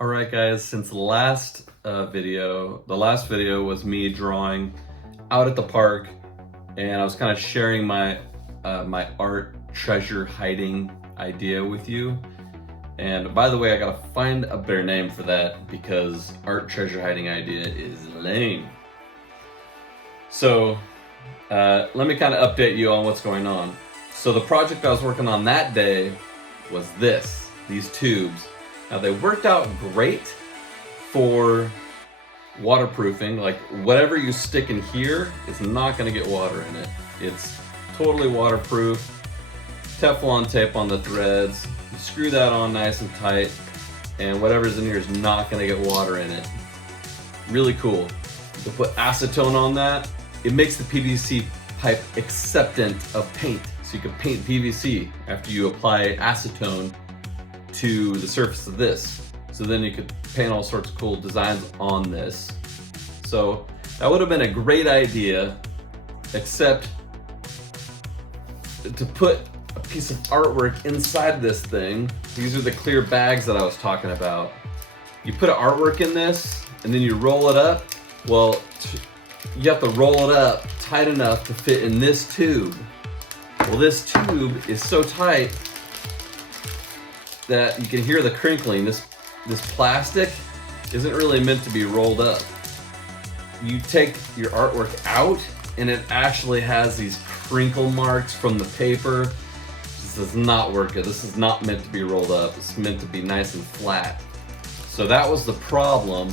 Alright guys, since the last video was me drawing out at the park, and I was kind of sharing my my art treasure hiding idea with you. And by the way, I gotta find a better name for that because art treasure hiding idea is lame. So let me kind of update you on what's going on. So the project I was working on that day was these tubes. Now they worked out great for waterproofing. Like whatever you stick in here is not gonna get water in it. It's totally waterproof. Teflon tape on the threads. You screw that on nice and tight, and whatever's in here is not gonna get water in it. Really cool. To put acetone on that, it makes the PVC pipe acceptant of paint. So you can paint PVC after you apply acetone to the surface of this. So then you could paint all sorts of cool designs on this. So that would have been a great idea, except to put a piece of artwork inside this thing. These are the clear bags that I was talking about. You put an artwork in this and then you roll it up. Well, you have to roll it up tight enough to fit in this tube. Well, this tube is so tight that you can hear the crinkling. This plastic isn't really meant to be rolled up. You take your artwork out and it actually has these crinkle marks from the paper. This does not work good. This is not meant to be rolled up. It's meant to be nice and flat. So that was the problem.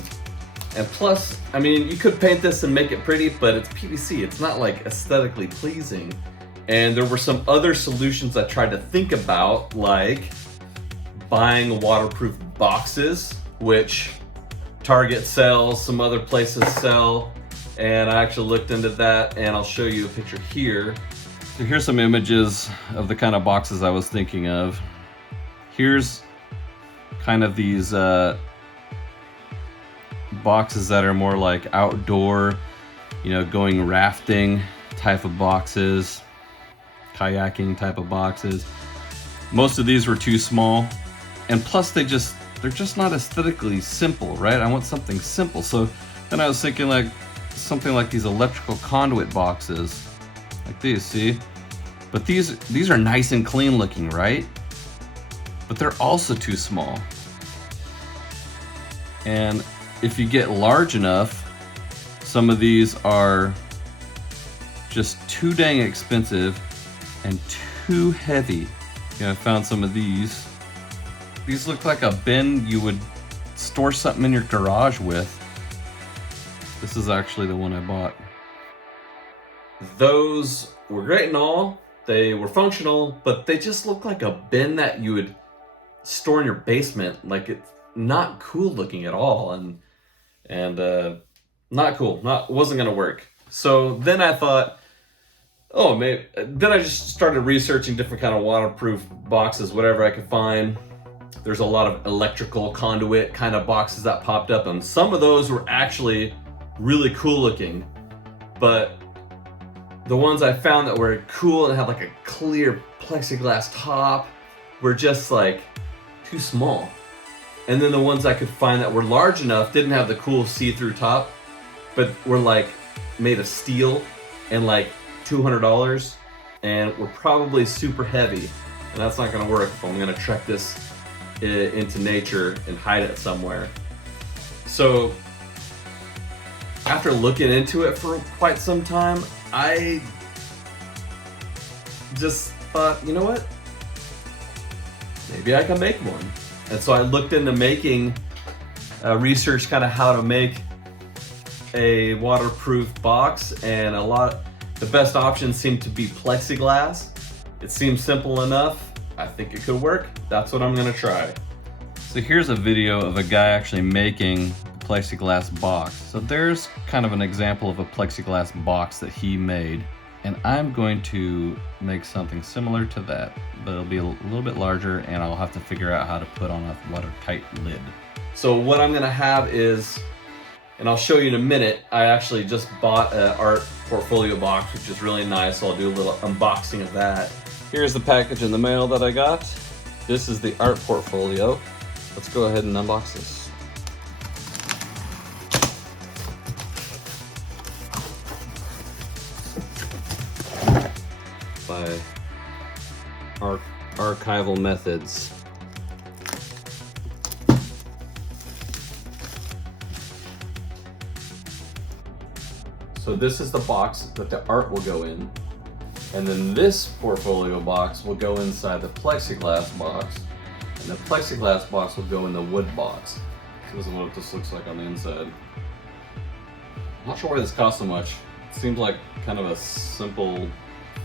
And plus, I mean, you could paint this and make it pretty, but it's PVC. It's not like aesthetically pleasing. And there were some other solutions I tried to think about, like buying waterproof boxes, which Target sells, some other places sell, and I actually looked into that, and I'll show you a picture here. So here's some images of the kind of boxes I was thinking of. Here's kind of these boxes that are more like outdoor, you know, going rafting type of boxes, kayaking type of boxes. Most of these were too small. And plus they're just not aesthetically simple, right? I want something simple. So then I was thinking like something like these electrical conduit boxes, like these, see? But these are nice and clean looking, right? But they're also too small. And if you get large enough, some of these are just too dang expensive and too heavy. Yeah, I found some of these. These look like a bin you would store something in your garage with. This is actually the one I bought. Those were great and all. They were functional, but they just look like a bin that you would store in your basement. Like, it's not cool looking at all, and not cool. Wasn't gonna work. So then I thought, oh, maybe. Then I just started researching different kind of waterproof boxes, whatever I could find. There's a lot of electrical conduit kind of boxes that popped up, and some of those were actually really cool looking. But the ones I found that were cool and had like a clear plexiglass top were just like too small. And then the ones I could find that were large enough didn't have the cool see-through top, but were like made of steel and like $200 and were probably super heavy. And that's not gonna work if I'm gonna trek this into nature and hide it somewhere. So after looking into it for quite some time, I just thought, you know what? Maybe I can make one. And so I looked into making, research kind of how to make a waterproof box, and the best options seemed to be plexiglass. It seemed simple enough. I think it could work. That's what I'm gonna try. So here's a video of a guy actually making a plexiglass box. So there's kind of an example of a plexiglass box that he made. And I'm going to make something similar to that, but it'll be a little bit larger, and I'll have to figure out how to put on a watertight lid. So what I'm gonna have is, and I'll show you in a minute, I actually just bought an art portfolio box, which is really nice, so I'll do a little unboxing of that. Here's the package in the mail that I got. This is the art portfolio. Let's go ahead and unbox this. my archival methods. So this is the box that the art will go in. And then this portfolio box will go inside the plexiglass box. And the plexiglass box will go in the wood box. So this is what this looks like on the inside. I'm not sure why this costs so much. It seems like kind of a simple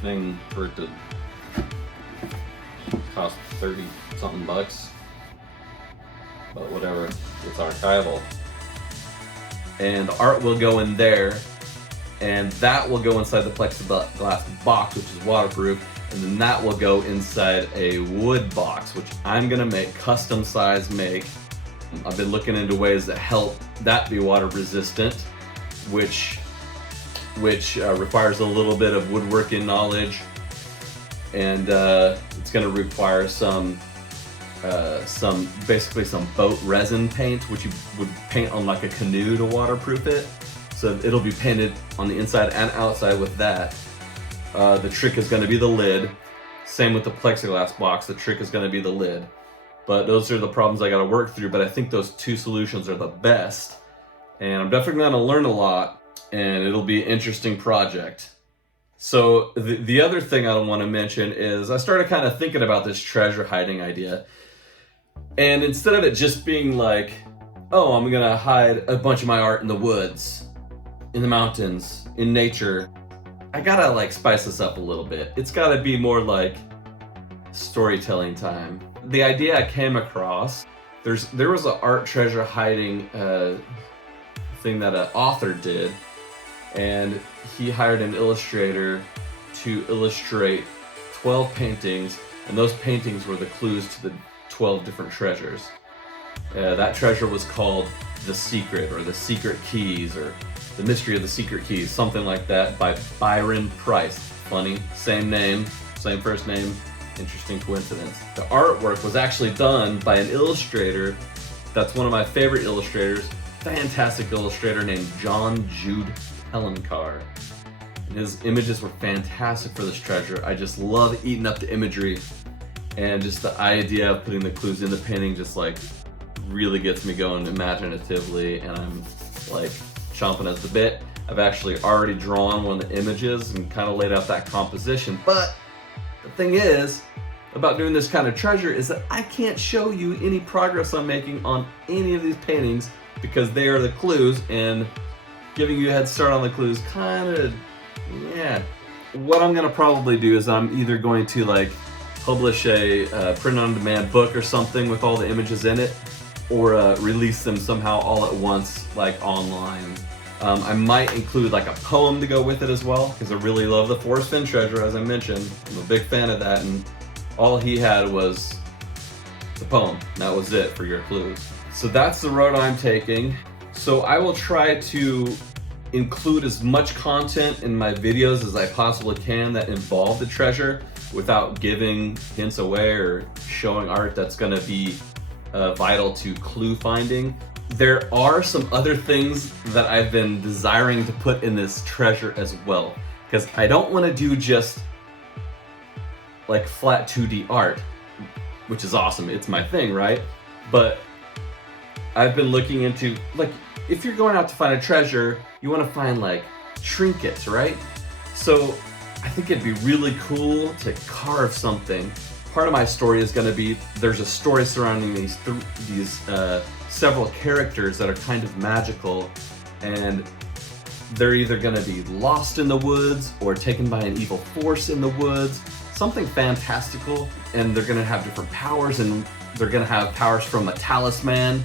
thing for it to cost 30 something bucks. But whatever, it's archival. And the art will go in there, and that will go inside the plexiglass box, which is waterproof, and then that will go inside a wood box, which I'm gonna make, custom size make. I've been looking into ways that help that be water resistant, which requires a little bit of woodworking knowledge, and it's gonna require some boat resin paint, which you would paint on like a canoe to waterproof it. So it'll be painted on the inside and outside with that. The trick is going to be the lid. Same with the plexiglass box, the trick is going to be the lid. But those are the problems I got to work through, but I think those two solutions are the best. And I'm definitely going to learn a lot, and it'll be an interesting project. So the other thing I want to mention is I started kind of thinking about this treasure hiding idea. And instead of it just being like, oh, I'm going to hide a bunch of my art in the woods, in the mountains, in nature, I gotta like spice this up a little bit. It's gotta be more like storytelling time. The idea I came across, there was an art treasure hiding thing that an author did, and he hired an illustrator to illustrate 12 paintings, and those paintings were the clues to the 12 different treasures. That treasure was called The Secret, or The Secret Keys, or The Mystery of the Secret Keys, something like that, by Byron Price. Funny, same name, same first name, interesting coincidence. The artwork was actually done by an illustrator that's one of my favorite illustrators, fantastic illustrator named John Jude Hellenkar. And his images were fantastic for this treasure. I just love eating up the imagery, and just the idea of putting the clues in the painting just like really gets me going imaginatively, and I'm like chomping at the bit. I've actually already drawn one of the images and kind of laid out that composition, but the thing is about doing this kind of treasure is that I can't show you any progress I'm making on any of these paintings because they are the clues, and giving you a head start on the clues kind of, yeah. What I'm gonna probably do is I'm either going to like publish a print-on-demand book or something with all the images in it, or release them somehow all at once, like online. I might include like a poem to go with it as well, because I really love the Forrest Fenn treasure, as I mentioned. I'm a big fan of that, and all he had was the poem. That was it for your clues. So that's the road I'm taking. So I will try to include as much content in my videos as I possibly can that involve the treasure without giving hints away or showing art that's gonna be vital to clue finding. There are some other things that I've been desiring to put in this treasure as well, because I don't want to do just like flat 2D art, which is awesome, it's my thing, right? But I've been looking into, like, if you're going out to find a treasure, you want to find like trinkets, right? So I think it'd be really cool to carve something. Part of my story is going to be, there's a story surrounding these several characters that are kind of magical, and they're either going to be lost in the woods or taken by an evil force in the woods, something fantastical, and they're going to have different powers, and they're going to have powers from a talisman,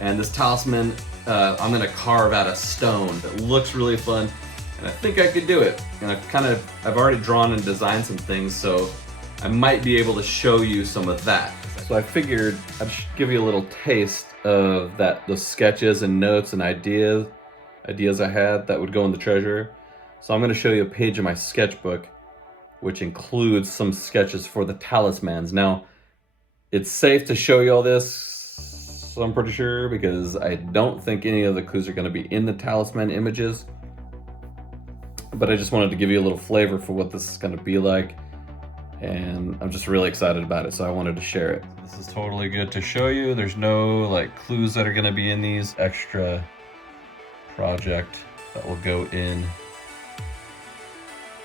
and this talisman I'm going to carve out of stone. It looks really fun, and I think I could do it. And I've already drawn and designed some things, so I might be able to show you some of that. So I figured I'd give you a little taste of those sketches and notes and ideas I had that would go in the treasure. So I'm going to show you a page of my sketchbook, which includes some sketches for the talismans. Now, it's safe to show you all this, I'm pretty sure, because I don't think any of the clues are going to be in the talisman images. But I just wanted to give you a little flavor for what this is going to be like. and I'm just really excited about it, so I wanted to share it. This is totally good to show you. There's no like clues that are gonna be in these. Extra project that will go in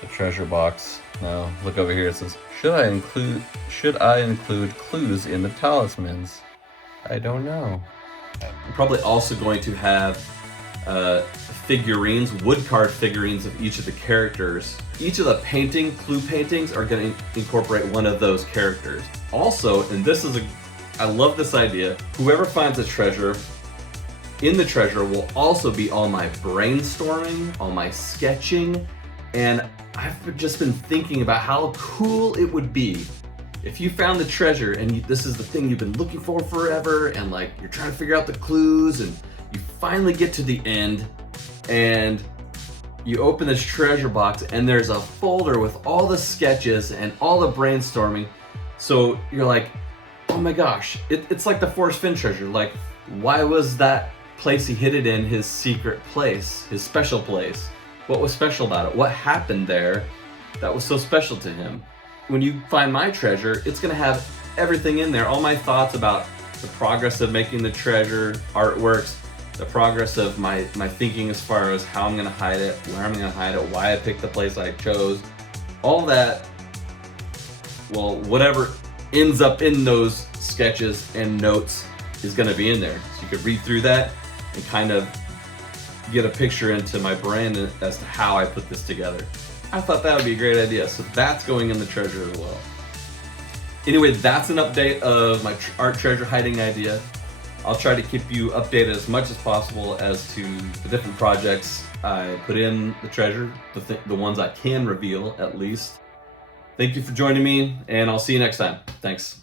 the treasure box. Now look over here, it says, should I include clues in the talismans? I don't know. I'm probably also going to have figurines, wood carved figurines of each of the characters. Each of the clue paintings are going to incorporate one of those characters. Also, and I love this idea, whoever finds a treasure, in the treasure will also be all my brainstorming, all my sketching, and I've just been thinking about how cool it would be if you found the treasure and this is the thing you've been looking for forever, and like you're trying to figure out the clues, and you finally get to the end and you open this treasure box and there's a folder with all the sketches and all the brainstorming. So you're like, oh my gosh, it's like the Forrest Finn treasure. Like, why was that place he hid it in his secret place, his special place? What was special about it? What happened there that was so special to him? When you find my treasure, it's gonna have everything in there, all my thoughts about the progress of making the treasure artworks, the progress of my thinking as far as how I'm gonna hide it, where I'm gonna hide it, why I picked the place I chose, all that. Well, whatever ends up in those sketches and notes is gonna be in there. So you could read through that and kind of get a picture into my brain as to how I put this together. I thought that would be a great idea, so that's going in the treasure as well. Anyway, that's an update of my art treasure hiding idea. I'll try to keep you updated as much as possible as to the different projects I put in the treasure, the ones I can reveal at least. Thank you for joining me, and I'll see you next time. Thanks.